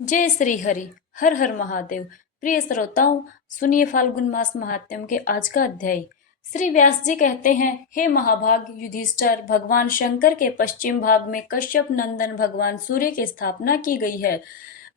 जय श्री हरि। हर हर महादेव। प्रिय श्रोताओं, सुनिए फाल्गुन मास महात्म्य के आज का अध्याय। श्री व्यास जी कहते हैं, हे महाभाग युधिष्ठिर, भगवान शंकर के पश्चिम भाग में कश्यप नंदन भगवान सूर्य की स्थापना की गई है।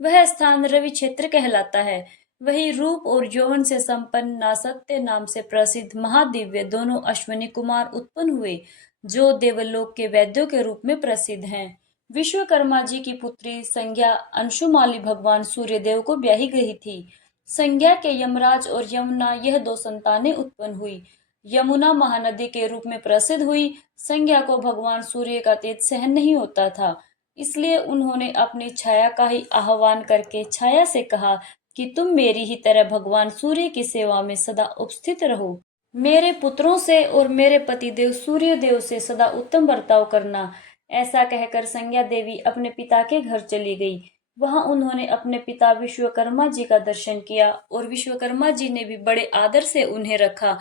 वह स्थान रवि क्षेत्र कहलाता है। वही रूप और यौवन से संपन्न नासत्य नाम से प्रसिद्ध महादिव्य दोनों अश्विनी कुमार उत्पन्न हुए, जो देवलोक के वैद्यों के रूप में प्रसिद्ध हैं। विश्वकर्मा जी की पुत्री संज्ञा अंशुमाली भगवान सूर्यदेव को ब्याही गई थी। संज्ञा के यमराज और यमुना, यह दो संतानें उत्पन्न हुई। यमुना महानदी के रूप में प्रसिद्ध हुई। संज्ञा को भगवान सूर्य का तेज सहन नहीं होता था, इसलिए उन्होंने अपनी छाया का ही आह्वान करके छाया से कहा कि तुम मेरी ही तरह भगवान सूर्य की सेवा में सदा उपस्थित रहो। मेरे पुत्रों से और मेरे पतिदेव सूर्यदेव से सदा उत्तम बर्ताव करना। ऐसा कहकर संज्ञा देवी अपने पिता के घर चली गई। वहां उन्होंने अपने पिता विश्वकर्मा जी का दर्शन किया और विश्वकर्मा जी ने भी बड़े आदर से उन्हें रखा।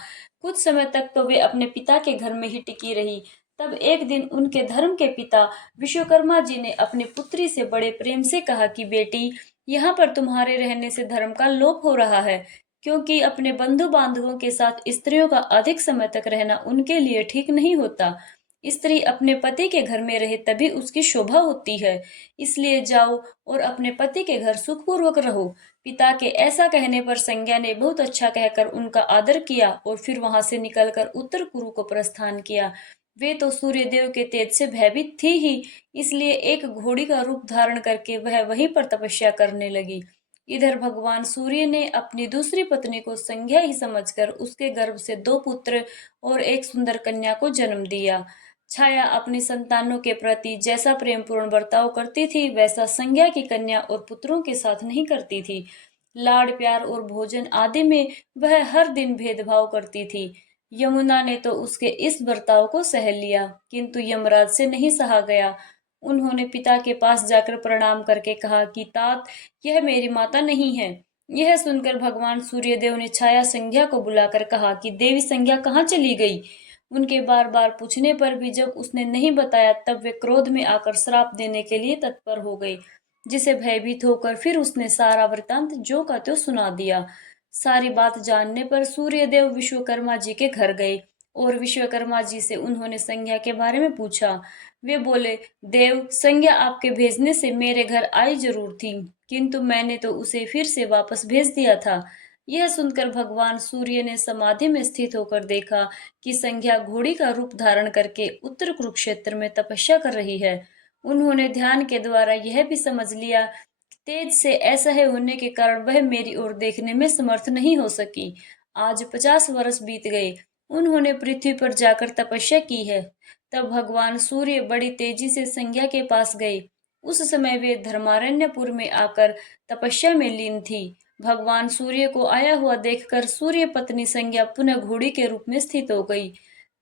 कुछ समय तक तो वे अपने पिता के घर में ही टिकी रही। तब एक दिन उनके धर्म के पिता विश्वकर्मा जी ने अपनी पुत्री से बड़े प्रेम से कहा कि बेटी, यहाँ पर तुम्हारे रहने से धर्म का लोप हो रहा है, क्योंकि अपने बंधु बांधवों के साथ स्त्रियों का अधिक समय तक रहना उनके लिए ठीक नहीं होता। स्त्री अपने पति के घर में रहे तभी उसकी शोभा होती है। इसलिए जाओ और अपने पति के घर सुखपूर्वक रहो। पिता के ऐसा कहने पर संज्ञा ने बहुत अच्छा कहकर उनका आदर किया और फिर वहां से निकलकर उत्तर कुरु को प्रस्थान किया। वे तो सूर्यदेव के तेज से भयभीत थी ही, इसलिए एक घोड़ी का रूप धारण करके वह वहीं पर तपस्या करने लगी। इधर भगवान सूर्य ने अपनी दूसरी पत्नी को संज्ञा ही समझकर उसके गर्भ से दो पुत्र और एक सुंदर कन्या को जन्म दिया। छाया अपनी संतानों के प्रति जैसा प्रेम पूर्ण बर्ताव करती थी, वैसा संज्ञा की कन्या और पुत्रों के साथ नहीं करती थी। लाड़ प्यार और भोजन आदि में वह हर दिन भेदभाव करती थी। यमुना ने तो उसके इस बर्ताव को सह लिया, किंतु यमराज से नहीं सहा गया। उन्होंने पिता के पास जाकर प्रणाम करके कहा कि तात, यह मेरी माता नहीं है। यह सुनकर भगवान सूर्यदेव ने छाया संज्ञा को बुलाकर कहा कि देवी संज्ञा कहाँ चली गई। उनके बार बार पूछने पर भी जब उसने नहीं बताया, तब वे क्रोध में आकर श्राप देने के लिए तत्पर हो गए, जिसे भयभीत होकर फिर उसने सारा वृतांत जो का त्यों सुना दिया। सारी बात जानने पर सूर्यदेव विश्वकर्मा जी के घर गए और विश्वकर्मा जी से उन्होंने संज्ञा के बारे में पूछा। वे बोले, देव, संज्ञा आपके भेजने से मेरे घर आई जरूर थी, किंतु मैंने तो उसे फिर से वापस भेज दिया था। यह सुनकर भगवान सूर्य ने समाधि में स्थित होकर देखा कि संज्ञा घोड़ी का रूप धारण करके उत्तर कुरुक्षेत्र में तपस्या कर रही है। उन्होंने ध्यान के द्वारा यह भी समझ लिया, तेज से असह्य होने के कारण वह मेरी ओर देखने में समर्थ नहीं हो सकी। आज 50 वर्ष बीत गए। उन्होंने पृथ्वी पर जाकर तपस्या की है। तब भगवान सूर्य बड़ी तेजी से संज्ञा के पास गए। उस समय वे धर्मारण्यपुर में आकर तपस्या में लीन थी। भगवान सूर्य को आया हुआ देखकर सूर्य पत्नी संज्ञा पुनः घोड़ी के रूप में स्थित हो गई।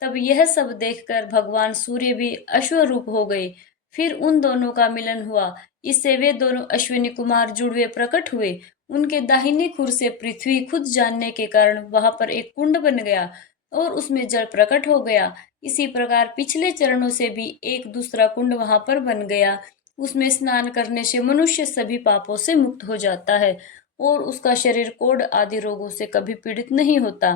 तब यह सब देखकर भगवान सूर्य भी अश्वरूप हो गए। फिर उन दोनों का मिलन हुआ। इससे वे दोनों अश्विनी कुमार जुड़वे प्रकट हुए। उनके दाहिने खुर से पृथ्वी खुद जानने के कारण वहां पर एक कुंड बन गया और उसमें जल प्रकट हो गया। इसी प्रकार पिछले चरणों से भी एक दूसरा कुंड वहां पर बन गया। उसमें स्नान करने से मनुष्य सभी पापों से मुक्त हो जाता है और उसका शरीर कोढ़ आदि रोगों से कभी पीड़ित नहीं होता।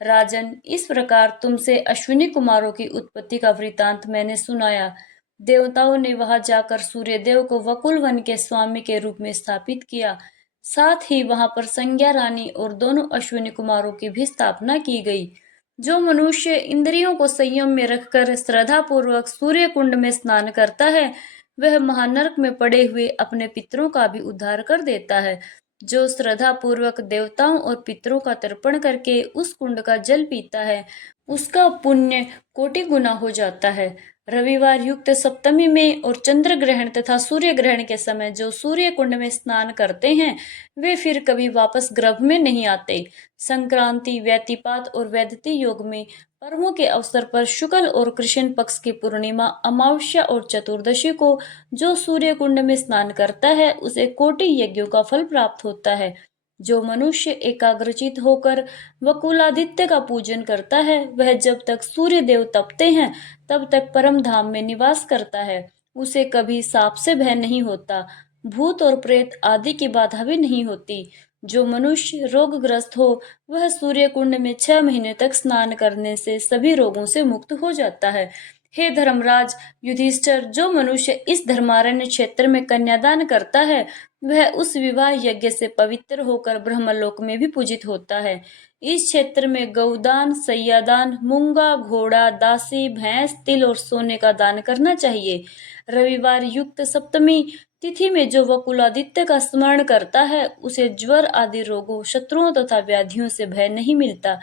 राजन, इस प्रकार तुमसे अश्विनी कुमारों की उत्पत्ति का वृतांत मैंने सुनाया। देवताओं ने वहां जाकर सूर्यदेव को वकुल वन के स्वामी के रूप में स्थापित किया। साथ ही वहां पर संज्ञा रानी और दोनों अश्विनी कुमारों की भी स्थापना की गई। जो मनुष्य इंद्रियों को संयम में रखकर श्रद्धा पूर्वक सूर्य कुंड में स्नान करता है, वह महानरक में पड़े हुए अपने पितरों का भी उद्धार कर देता है। जो श्रद्धा पूर्वक देवताओं और पितरों का तर्पण करके उस कुंड का जल पीता है, उसका पुण्य कोटि गुना हो जाता है। रविवार युक्त सप्तमी में और चंद्र ग्रहण तथा सूर्य ग्रहण के समय जो सूर्य कुंड में स्नान करते हैं, वे फिर कभी वापस गर्भ में नहीं आते। संक्रांति, व्यतिपात और वैदती योग में पर्वों के अवसर पर शुक्ल और कृष्ण पक्ष की पूर्णिमा, अमावस्या और चतुर्दशी को जो सूर्य कुंड में स्नान करता है, उसे कोटि यज्ञों का फल प्राप्त होता है। जो मनुष्य एकाग्रचित होकर वकुलादित्य का पूजन करता है, वह जब तक सूर्य देव तपते हैं तब तक परम धाम में निवास करता है। उसे कभी सांप से भय नहीं होता। भूत और प्रेत आदि की बाधा भी नहीं होती। जो मनुष्य रोगग्रस्त हो वह सूर्य कुंड में 6 महीने तक स्नान करने से सभी रोगों से मुक्त हो जाता है। हे धर्मराज युधिष्ठिर, जो मनुष्य इस धर्मारण्य क्षेत्र में कन्यादान करता है वह उस विवाह यज्ञ से पवित्र होकर ब्रह्मलोक में भी पूजित होता है। इस क्षेत्र में गौदान, सैयादान, मूंगा, घोड़ा, दासी, भैंस, तिल और सोने का दान करना चाहिए। रविवार युक्त सप्तमी तिथि में जो वकुलादित्य का स्मरण करता है उसे ज्वर आदि रोगों, शत्रुओं तथा व्याधियों से भय नहीं मिलता।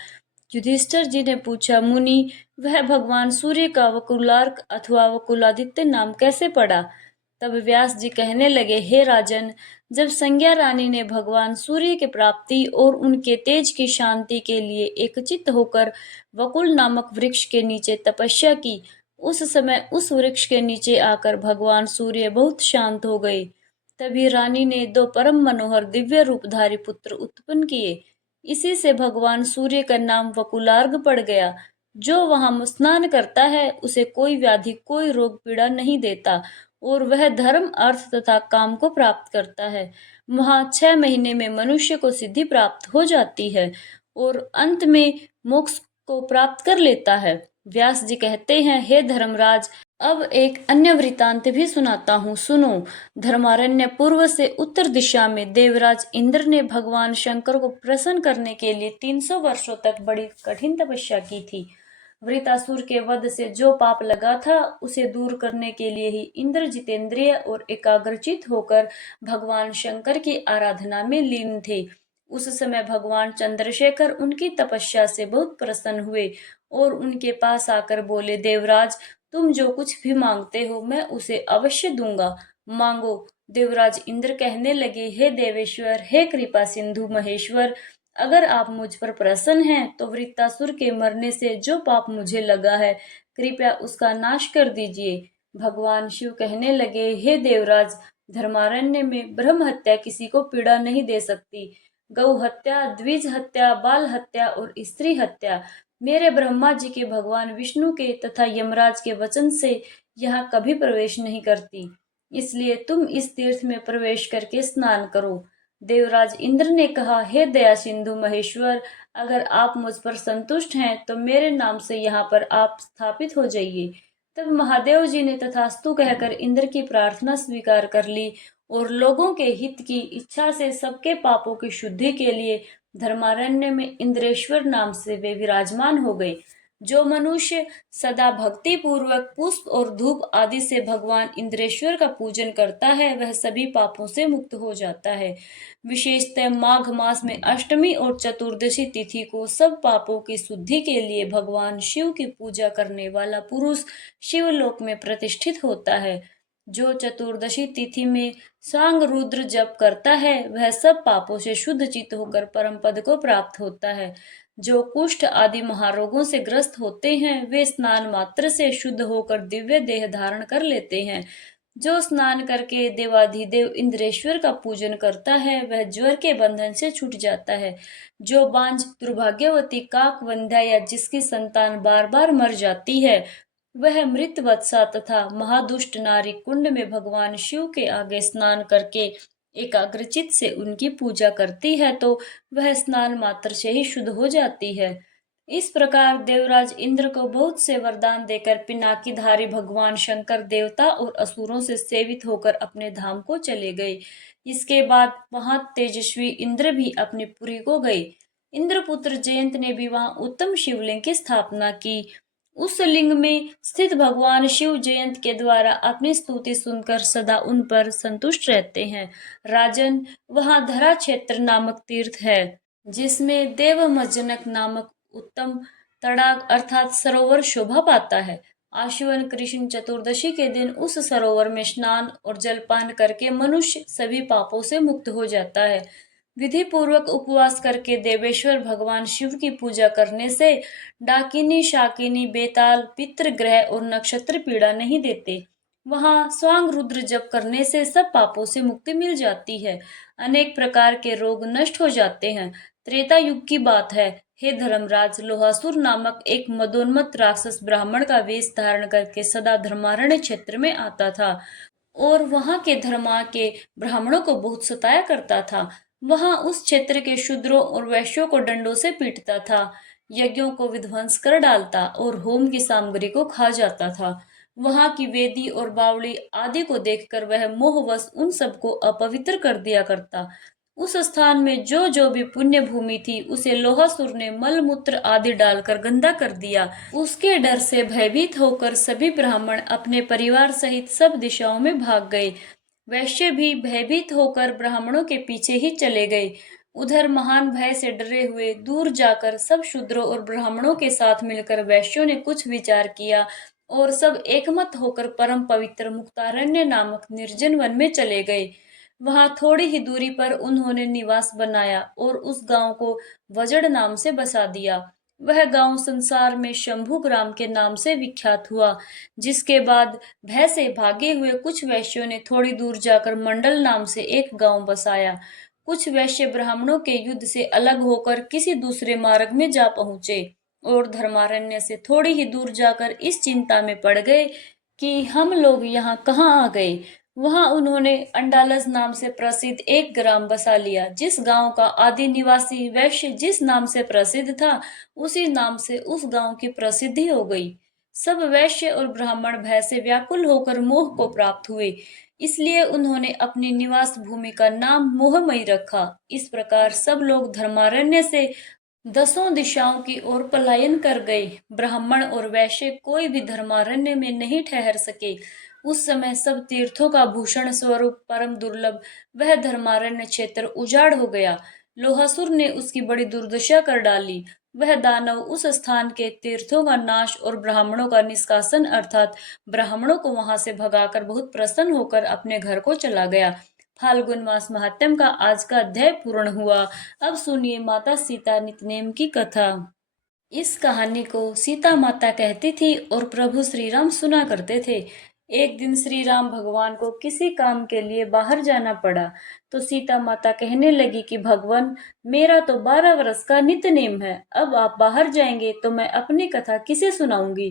युधिष्ठिर जी ने पूछा, मुनि, वह भगवान सूर्य का वकुलार्क अथवा वकुलादित्य नाम कैसे पड़ा? तब व्यास जी कहने लगे, हे राजन, जब संज्ञा रानी ने भगवान सूर्य की प्राप्ति और उनके तेज की शांति के लिए एकचित्त होकर वकुल नामक वृक्ष के नीचे तपस्या की, उस समय उस वृक्ष के नीचे आकर भगवान सूर्य बहुत शांत हो गए। तभी रानी ने 2 परम मनोहर दिव्य रूपधारी पुत्र उत्पन्न किए। इसी से भगवान सूर्य का नाम वकुलार्ग पड़ गया। जो वहां स्नान करता है उसे कोई व्याधि, कोई रोग पीड़ा नहीं देता और वह धर्म, अर्थ तथा काम को प्राप्त करता है। वहां 6 महीने में मनुष्य को सिद्धि प्राप्त हो जाती है और अंत में मोक्ष को प्राप्त कर लेता है। व्यास जी कहते हैं, हे धर्मराज, अब एक अन्य वृतांत भी सुनाता हूँ, सुनो। धर्मारण्य पूर्व से उत्तर दिशा में देवराज इंद्र ने भगवान शंकर को प्रसन्न करने के लिए 300 वर्षों तक बड़ी कठिन तपस्या की थी। वृतासुर के वध से जो पाप लगा था उसे दूर करने के लिए ही इंद्र जितेंद्रिय और एकाग्रचित होकर भगवान शंकर की आराधना में लीन थे। उस समय भगवान चंद्रशेखर उनकी तपस्या से बहुत प्रसन्न हुए और उनके पास आकर बोले, देवराज, तुम जो कुछ भी मांगते हो मैं उसे अवश्य दूंगा, मांगो। देवराज इंद्र कहने लगे, हे देवेश्वर, हे कृपा सिंधु महेश्वर, अगर आप मुझ पर प्रसन्न हैं तो वृत्तासुर के मरने से जो पाप मुझे लगा है कृपया उसका नाश कर दीजिए। भगवान शिव कहने लगे, हे देवराज, धर्मारण्य में ब्रह्म हत्या किसी को पीड़ा नहीं दे सकती। गौ हत्या, द्विज हत्या, बाल हत्या और स्त्री हत्या मेरे ब्रह्मा जी के, भगवान विष्णु के तथा यमराज के वचन से यहाँ कभी प्रवेश नहीं करती। इसलिए तुम इस तीर्थ में प्रवेश करके स्नान करो। देवराज इंद्र ने कहा, हे दया सिंधु महेश्वर, अगर आप मुझ पर संतुष्ट हैं तो मेरे नाम से यहाँ पर आप स्थापित हो जाइए। तब महादेव जी ने तथास्तु कहकर इंद्र की प्रार्थना स्वीकार कर ली और लोगों के हित की इच्छा से सबके पापों की शुद्धि के लिए धर्मारण्य में इंद्रेश्वर नाम से वे विराजमान हो गए। जो मनुष्य सदा भक्ति पूर्वक पुष्प और धूप आदि से भगवान इंद्रेश्वर का पूजन करता है वह सभी पापों से मुक्त हो जाता है। विशेषतः माघ मास में अष्टमी और चतुर्दशी तिथि को सब पापों की शुद्धि के लिए भगवान शिव की पूजा करने वाला पुरुष शिवलोक में प्रतिष्ठित होता है। जो चतुर्दशी तिथि में सांग रुद्र जप करता है वह सब पापों से शुद्ध चित्त होकर परम पद को प्राप्त होता है। जो कुष्ठ आदि महारोगों से ग्रस्त होते हैं वे स्नान मात्र से शुद्ध होकर दिव्य देह धारण कर लेते हैं। जो स्नान करके देवाधिदेव इंद्रेश्वर का पूजन करता है वह ज्वर के बंधन से छूट जाता है। जो बांझ, दुर्भाग्यवती, काक वंध्या या जिसकी संतान बार बार मर जाती है वह मृत वत्सा तथा महादुष्ट नारी कुंड में भगवान शिव के आगे स्नान करके एकाग्रचित से उनकी पूजा करती है तो वह स्नान मात्र से ही शुद्ध हो जाती है। इस प्रकार देवराज इंद्र को बहुत से वरदान देकर पिनाकीधारी भगवान शंकर देवता और असुरों से सेवित होकर अपने धाम को चले गए। इसके बाद वहां तेजस्वी इंद्र भी अपनी पुरी को गए। इंद्रपुत्र जयंत ने भी वहां उत्तम शिवलिंग की स्थापना की। उस लिंग में स्थित भगवान शिव जयंत के द्वारा अपनी स्तुति सुनकर सदा उन पर संतुष्ट रहते हैं। राजन, वहां धरा क्षेत्र नामक तीर्थ है जिसमें देवमज्जनक नामक उत्तम तड़ाग अर्थात सरोवर शोभा पाता है। आश्विन कृष्ण चतुर्दशी के दिन उस सरोवर में स्नान और जलपान करके मनुष्य सभी पापों से मुक्त हो जाता है। विधि पूर्वक उपवास करके देवेश्वर भगवान शिव की पूजा करने से डाकिनी, शाकिनी, बेताल, पितृ ग्रह और नक्षत्र पीड़ा नहीं देते। वहां स्वांग रुद्र जप करने से सब पापों से मुक्ति मिल जाती है। अनेक प्रकार के रोग नष्ट हो जाते हैं। त्रेता युग की बात है। हे धर्मराज, लोहासुर नामक एक मदोन्मत्त राक्षस ब्राह्मण का वेश धारण करके सदा धर्मारण्य क्षेत्र में आता था। और वहाँ के धर्मा के ब्राह्मणों को बहुत सताया करता था। वहाँ उस क्षेत्र के शूद्रों और वैश्यों को डंडों से पीटता था, यज्ञों को विध्वंस कर डालता और होम की सामग्री को खा जाता था। वहाँ की वेदी और बावड़ी आदि को देखकर वह मोहवश उन सबको अपवित्र कर दिया करता। उस स्थान में जो जो भी पुण्य भूमि थी उसे लोहासुर ने मल मूत्र आदि डालकर गंदा कर दिया। उसके डर से भयभीत होकर सभी ब्राह्मण अपने परिवार सहित सब दिशाओं में भाग गए। वैश्य भी भयभीत होकर ब्राह्मणों के पीछे ही चले गए। उधर महान भय से डरे हुए दूर जाकर सब शूद्रों और ब्राह्मणों के साथ मिलकर वैश्यों ने कुछ विचार किया और सब एकमत होकर परम पवित्र मुक्तारण्य नामक निर्जन वन में चले गए। वहां थोड़ी ही दूरी पर उन्होंने निवास बनाया और उस गांव को वजड़ नाम से बसा दिया। वह गांव संसार में शंभु ग्राम के नाम से विख्यात हुआ। जिसके बाद भय से भागे हुए कुछ वैश्यों ने थोड़ी दूर जाकर मंडल नाम से एक गांव बसाया। कुछ वैश्य ब्राह्मणों के युद्ध से अलग होकर किसी दूसरे मार्ग में जा पहुंचे और धर्मारण्य से थोड़ी ही दूर जाकर इस चिंता में पड़ गए कि हम लोग यहाँ कहाँ आ गए। वहां उन्होंने अंडालज नाम से प्रसिद्ध एक ग्राम बसा लिया। जिस गांव का आदि निवासी वैश्य जिस नाम से प्रसिद्ध था, उसी नाम से उस गांव की प्रसिद्धि हो गई। सब वैश्य और ब्राह्मण भय से व्याकुल होकर मोह को प्राप्त हुए, इसलिए उन्होंने अपनी निवास भूमि का नाम मोहमयी रखा। इस प्रकार सब लोग धर्मारण्य से दसों दिशाओं की ओर पलायन कर गए। ब्राह्मण और वैश्य कोई भी धर्मारण्य में नहीं ठहर सके। उस समय सब तीर्थों का भूषण स्वरूप परम दुर्लभ वह धर्मारण्य क्षेत्र उजाड़ हो गया। लोहासुर ने उसकी बड़ी दुर्दशा कर डाली। वह दानव उस स्थान के तीर्थों का नाश और ब्राह्मणों का निष्कासन अर्थात ब्राह्मणों को वहां से भगाकर बहुत प्रसन्न होकर अपने घर को चला गया। फाल्गुन मास महात्म्य का आज का अध्याय पूर्ण हुआ। अब सुनिए माता सीता नितनेम की कथा। इस कहानी को सीता माता कहती थी और प्रभु श्री राम सुना करते थे। एक दिन श्री राम भगवान को किसी काम के लिए बाहर जाना पड़ा, तो सीता माता कहने लगी कि भगवान, मेरा तो 12 वर्ष का नित्य नेम है, अब आप बाहर जाएंगे तो मैं अपनी कथा किसे सुनाऊंगी।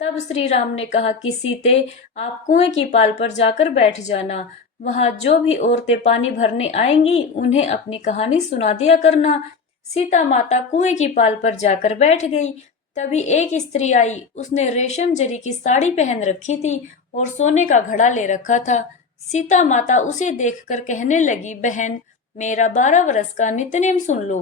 तब श्री राम ने कहा कि सीते, आप कुएं की पाल पर जाकर बैठ जाना। वहां जो भी औरतें पानी भरने आएंगी उन्हें अपनी कहानी सुना दिया करना। सीता माता कुएं की पाल पर जाकर बैठ गई। तभी एक स्त्री आई। उसने रेशम जरी की साड़ी पहन रखी थी और सोने का घड़ा ले रखा था। सीता माता उसे देखकर कहने लगी, बहन, मेरा 12 वर्ष का नित्यनेम सुन लो।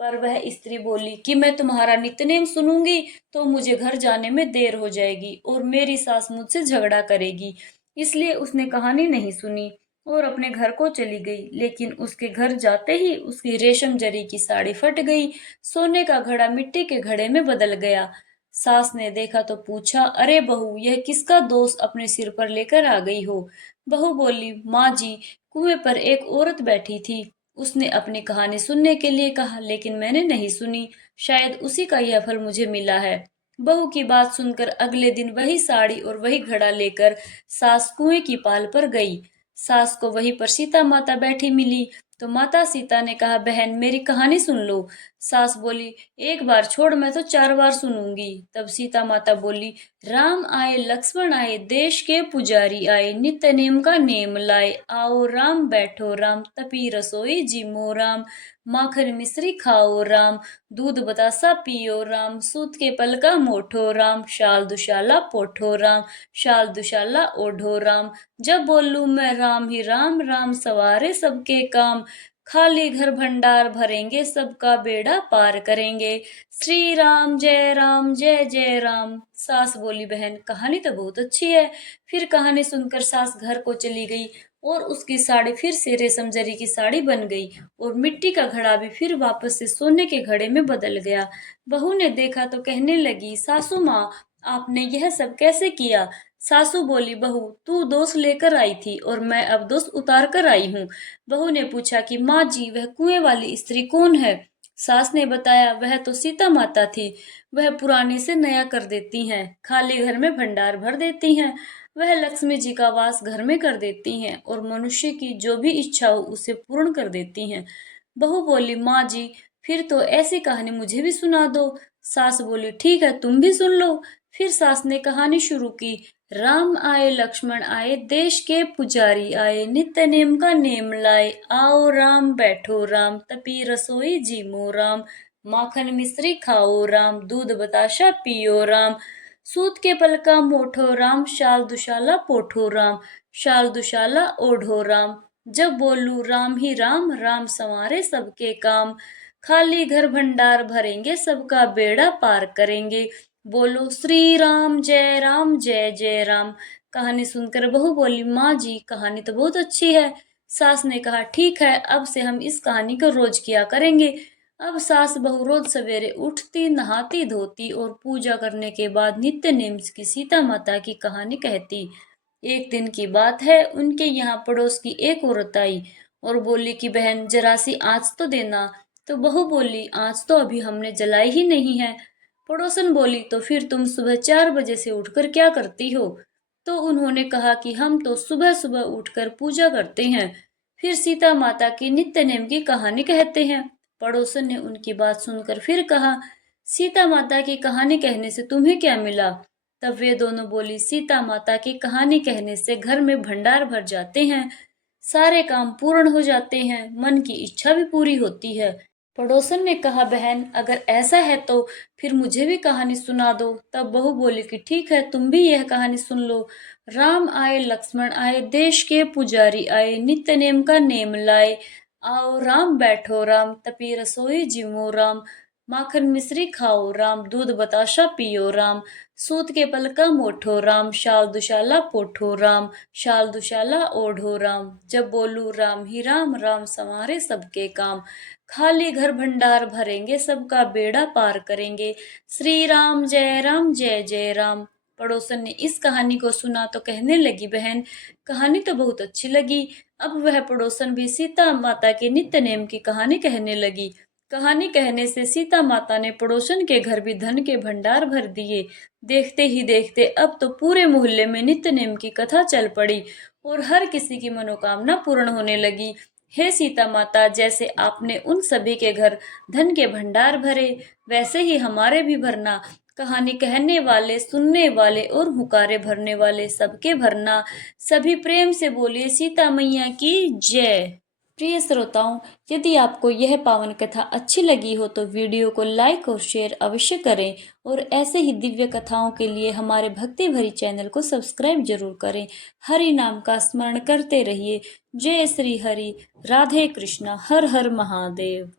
पर वह स्त्री बोली कि मैं तुम्हारा नित्यनेम सुनूंगी तो मुझे घर जाने में देर हो जाएगी और मेरी सास मुझसे झगड़ा करेगी। इसलिए उसने कहानी नहीं सुनी और अपने घर को चली गई। लेकिन उसके घर जाते ही उसकी रेशम जरी की साड़ी फट गई, सोने का घड़ा मिट्टी के घड़े में बदल गया। सास ने देखा तो पूछा, अरे बहू, यह किसका दोष अपने सिर पर लेकर आ गई हो। बहू बोली, माँ जी, कुएं पर एक औरत बैठी थी। उसने अपनी कहानी सुनने के लिए कहा, लेकिन मैंने नहीं सुनी। शायद उसी का यह फल मुझे मिला है। बहू की बात सुनकर अगले दिन वही साड़ी और वही घड़ा लेकर सास कुएं की पाल पर गई। सास को वहीं पर सीता माता बैठी मिली, तो माता सीता ने कहा, बहन, मेरी कहानी सुन लो। सास बोली, एक बार छोड़, मैं तो 4 बार सुनूंगी। तब सीता माता बोली, राम आए लक्ष्मण आए, देश के पुजारी आए, नित्य नेम का नेम लाए, आओ राम बैठो राम, तपी रसोई जिमो राम, माखन मिश्री खाओ राम, दूध बतासा पियो राम, सूत के पलका मोठो राम, शाल दुशाला पोठो राम, शाल दुशाला ओढ़ो राम, जब बोलूं मैं राम ही राम, राम सवारे सबके काम, खाली घर भंडार भरेंगे, सबका बेड़ा पार करेंगे, श्री राम जय जय राम। सास बोली, बहन, कहानी तो बहुत अच्छी है। फिर कहानी सुनकर सास घर को चली गई और उसकी साड़ी फिर से रेशम जरी की साड़ी बन गई और मिट्टी का घड़ा भी फिर वापस से सोने के घड़े में बदल गया। बहू ने देखा तो कहने लगी, सासू माँ, आपने यह सब कैसे किया। सासू बोली, बहू, तू दोष लेकर आई थी और मैं अब दोष उतार कर आई हूँ। बहू ने पूछा कि माँ जी, वह कुएं वाली स्त्री कौन है। सास ने बताया, वह तो सीता माता थी। वह पुराने से नया कर देती हैं, खाली घर में भंडार भर देती हैं। वह लक्ष्मी जी का वास घर में कर देती हैं और मनुष्य की जो भी इच्छा हो उसे पूर्ण कर देती हैं। बहू बोली, माँ जी, फिर तो ऐसी कहानी मुझे भी सुना दो। सास बोली, ठीक है, तुम भी सुन लो। फिर सास ने कहानी शुरू की। राम आए लक्ष्मण आए देश के पुजारी आए, नित्य नेम का नेम लाए। आओ राम बैठो राम, तपी रसोई जीमो राम। माखन मिश्री खाओ राम, दूध बताशा पियो राम। सूत के पलका मोठो राम, शाल दुशाला पोठो राम। शाल दुशाला ओढ़ो राम, जब बोलू राम ही राम, राम संवारे सबके काम। खाली घर भंडार भरेंगे, सबका बेड़ा पार करेंगे। बोलो श्री राम जय जय राम। कहानी सुनकर बहू बोली, माँ जी कहानी तो बहुत अच्छी है। सास ने कहा, ठीक है, अब से हम इस कहानी को रोज किया करेंगे। अब सास बहू रोज सवेरे उठती, नहाती धोती और पूजा करने के बाद नित्य नेम की सीता माता की कहानी कहती। एक दिन की बात है, उनके यहाँ पड़ोस की एक औरत आई और बोली कि बहन जरा सी आँच तो देना। तो बहू बोली, आँच तो अभी हमने जलाई ही नहीं है। पड़ोसन बोली, तो फिर तुम सुबह 4 बजे से उठकर क्या करती हो? तो उन्होंने कहा कि हम तो सुबह सुबह उठकर पूजा करते हैं, फिर सीता माता की नित्य नेम की कहानी कहते हैं। पड़ोसन ने उनकी बात सुनकर फिर कहा, सीता माता की कहानी कहने से तुम्हें क्या मिला? तब वे दोनों बोली, सीता माता की कहानी कहने से घर में भंडार भर जाते हैं, सारे काम पूर्ण हो जाते हैं, मन की इच्छा भी पूरी होती है। पड़ोसन ने कहा, बहन अगर ऐसा है तो फिर मुझे भी कहानी सुना दो। तब बहू बोली कि ठीक है, तुम भी यह कहानी सुन लो। राम आए लक्ष्मण आए देश के पुजारी आए, नित्य नेम का नेम लाए। आओ राम बैठो राम, तपी रसोई जिमो राम। माखन मिश्री खाओ राम, दूध बताशा पियो राम। सूत के पलका मोठो राम, शाल दुशाला पोठो राम। शाल दुशाला ओढ़ो राम, जब बोलू राम ही राम, राम संवारे सबके काम। खाली घर भंडार भरेंगे, सबका बेड़ा पार करेंगे। श्री राम जय जय राम। पड़ोसन ने इस कहानी को सुना तो कहने लगी, बहन कहानी तो बहुत अच्छी लगी। अब वह पड़ोसन भी सीता माता के नित्य नेम की कहानी कहने लगी। कहानी कहने से सीता माता ने पड़ोसन के घर भी धन के भंडार भर दिए। देखते ही देखते अब तो पूरे मोहल्ले में नित्य नेम की कथा चल पड़ी और हर किसी की मनोकामना पूर्ण होने लगी। हे सीता माता, जैसे आपने उन सभी के घर धन के भंडार भरे, वैसे ही हमारे भी भरना। कहानी कहने वाले, सुनने वाले और हुकारे भरने वाले सबके भरना। सभी प्रेम से बोलिए सीता मैया की जय। प्रिय श्रोताओं, यदि आपको यह पावन कथा अच्छी लगी हो तो वीडियो को लाइक और शेयर अवश्य करें और ऐसे ही दिव्य कथाओं के लिए हमारे भक्ति भरी चैनल को सब्सक्राइब जरूर करें। हरि नाम का स्मरण करते रहिए। जय श्री हरि। राधे कृष्णा। हर हर महादेव।